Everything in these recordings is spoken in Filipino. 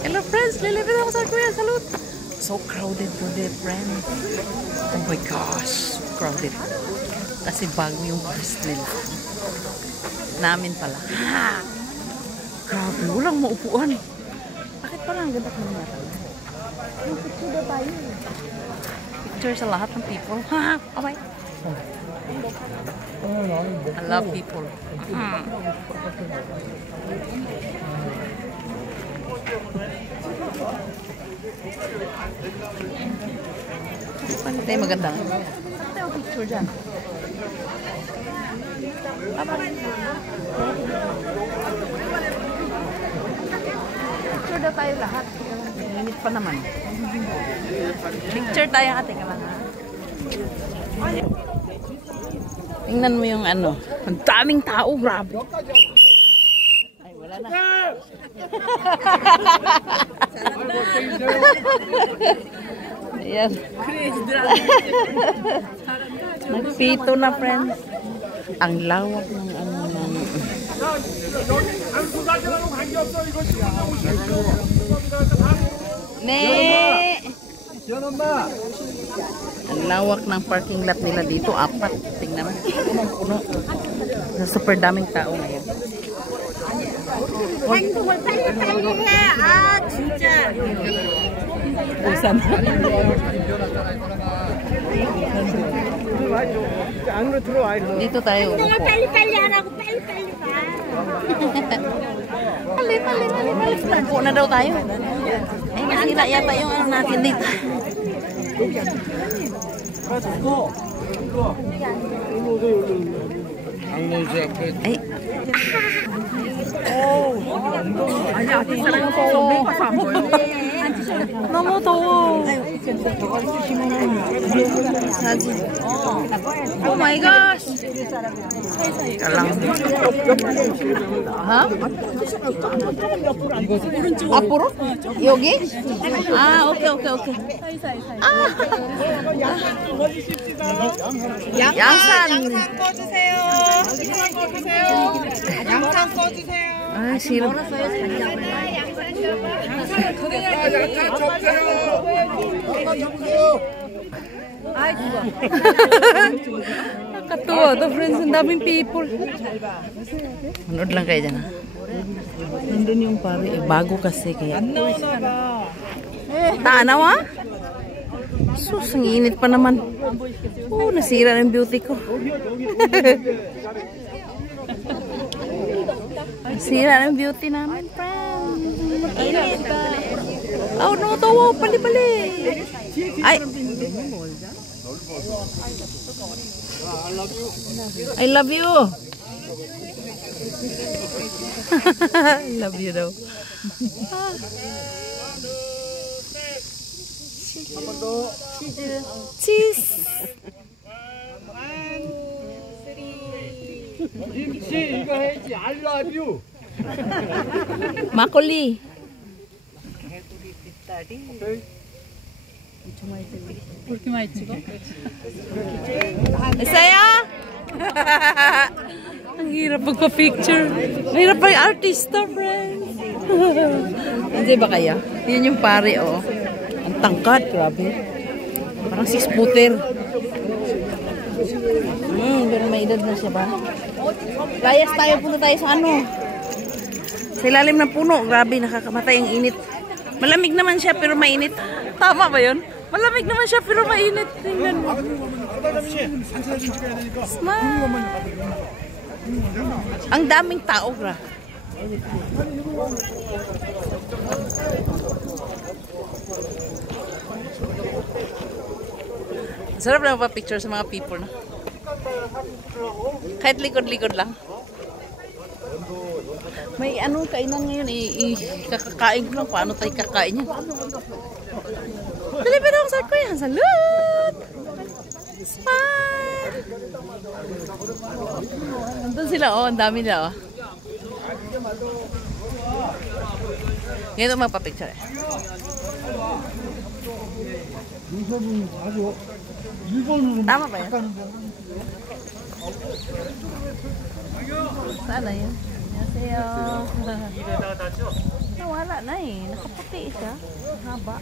Hello friends, lilipid ako sa Korea. Salute! So crowded today, friends. Oh my gosh, crowded. Kasi bago yung bus nila. Namin pala. Ha! Grabe, walang maupuan. Bakit parang ang ganda ng mata? Yung picture na tayo. Picture sa lahat ng people. Ha! Okay. I love people. Ano tayo maganda? Saan tayo picture dyan? Picture na tayo lahat. Minit pa naman. Picture tayo ate ka lang ha. Tingnan mo yung ano. Ang daming tao, grabe. Ay, wala na. Ayan. Nagpito na, friends. Ang lawak ng ano ng... Ang lawak ng parking lot nila dito. 4. Tingnan mo. Puno-puno. Super daming tao ngayon. 행동을 빨리빨리 해. 아 진짜. Usan. 안으로 들어와. Dito tayo 행동을 upo. 빨리빨리 하라고 빨리빨리 가. Pali. Upo na daw tayo. Ay, nasira yata yung ano natin dito. Ay. 아니야, 메이크업 안 보여. 너무 더워. 사진. 오 마이 갓. 잘랑. 하? 앞으로? 여기? 아, 오케이. 아. 양산 꺼주세요. 양산 꺼주세요. 아, 싫어. Ay, nakatuwa to, friends. Ang daming people. Manood lang kayo dyan, ha? Nandun yung pare. Bago kasi kaya. Tanaw, ha? Sus, ang init pa naman. Nasira ng beauty ko. Nasira ng beauty namin, friend. Init. Oh, no, tawa. Pali. Ay. I love you. I love you daw. Cheese. 김치 이거 해야지. I love you. Makuli. 그렇게 많이 찍어? Saya? Ang hirap magpa-picture. Mahirap pa yung artista, friends. Hindi ba kaya? Yun yung pare, oh. Ang tangkad, grabe. Parang 6-footer. Pero may edad na siya ba? Layas tayo, punta tayo sa ano. Sa ilalim ng puno, grabe, nakakamatay ang init. Malamig naman siya, pero mainit. Tama ba yun? Malamig naman siya, pero mainit. Tingnan mo. Smile. Ang daming tao, gra. Sarap lang pa-picture sa mga people, no? Kahit likod-likod lang. May anong kainan ngayon, kakakain ko lang. Paano tayo kakain yan? Dali, pero ang sarap ko yan. Salud! Smile! Nandun sila, oh. Ang dami nila, oh. Ngayon ito magpa-picture, eh. Tama ba yan? Saan na yun? 안녕하세요. Nawala na eh. Nakaputi siya. Haba.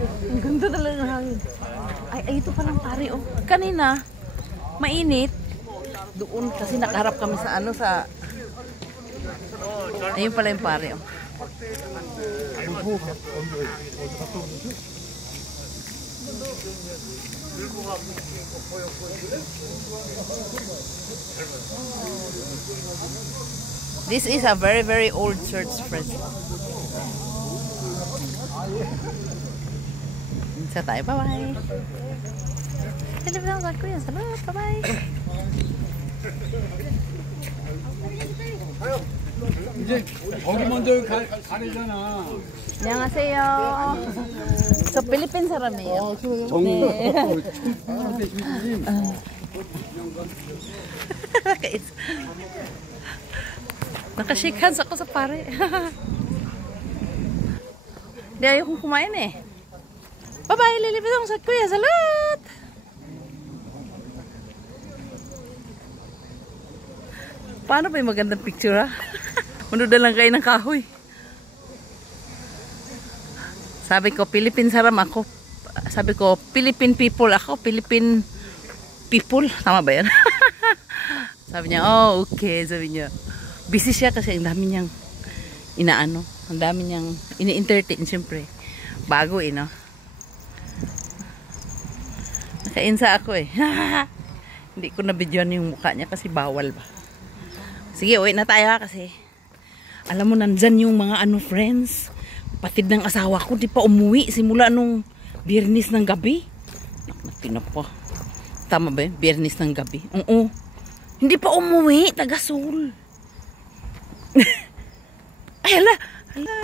Ang ganda talaga ng hangin. Ay, ito palang pare oh. Kanina, mainit. Doon kasi nakaharap kami sa ano sa... Ayun pala yung pare oh. This is a very, very old church, friends. Sa tayo, bye-bye. Television sa kuya, salut, bye-bye. 이제 거기 먼저 가래잖아. 안녕하세요. 저 필리핀 사람이에요. Nakashake hands ako sa pare. Di ayaw kong kumain eh. Bye-bye, lilipit ako sa kuya. Salut! Paano ba yung magandang picture ha? Manuda lang kayo ng kahoy. Sabi ko, Philippine saram ako. Sabi ko, Philippine people ako. Philippine people. Tama ba yan? Sabi niya, oh, okay. Sabi niya, busy siya kasi ang dami niyang inaano. Ang dami niyang ini-entertain, siyempre. Bago eh, no? Nakainsa ako eh. Hindi ko na-videoan yung mukha niya kasi bawal ba. Sige, uwi na tayo ha kasi. Alam mo, nandyan yung mga ano, friends. Patid ng asawa ko, di pa umuwi. Simula nung Biyernes ng gabi. Natina pa. Tama ba yun? Biyernes ng gabi. Oo. Hindi pa umuwi. Taga-Seoul. Ay, hala. Hala.